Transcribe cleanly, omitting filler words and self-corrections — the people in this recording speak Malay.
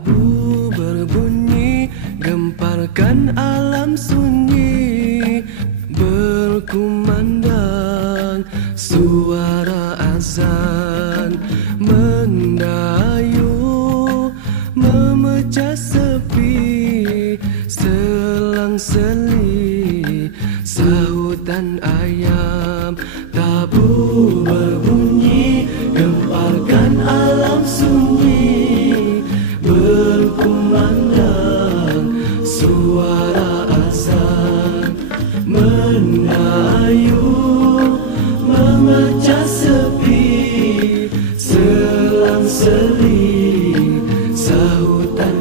tabu berbunyi, gemparkan alam sunyi, berkumandang suara azan mendayu, memecah sepi, selang-seli sahutan ayam. Tabu berbunyi, gemparkan alam sunyi, berkumandang suara azan mendayu, memecah sepi, selang-seli sahutan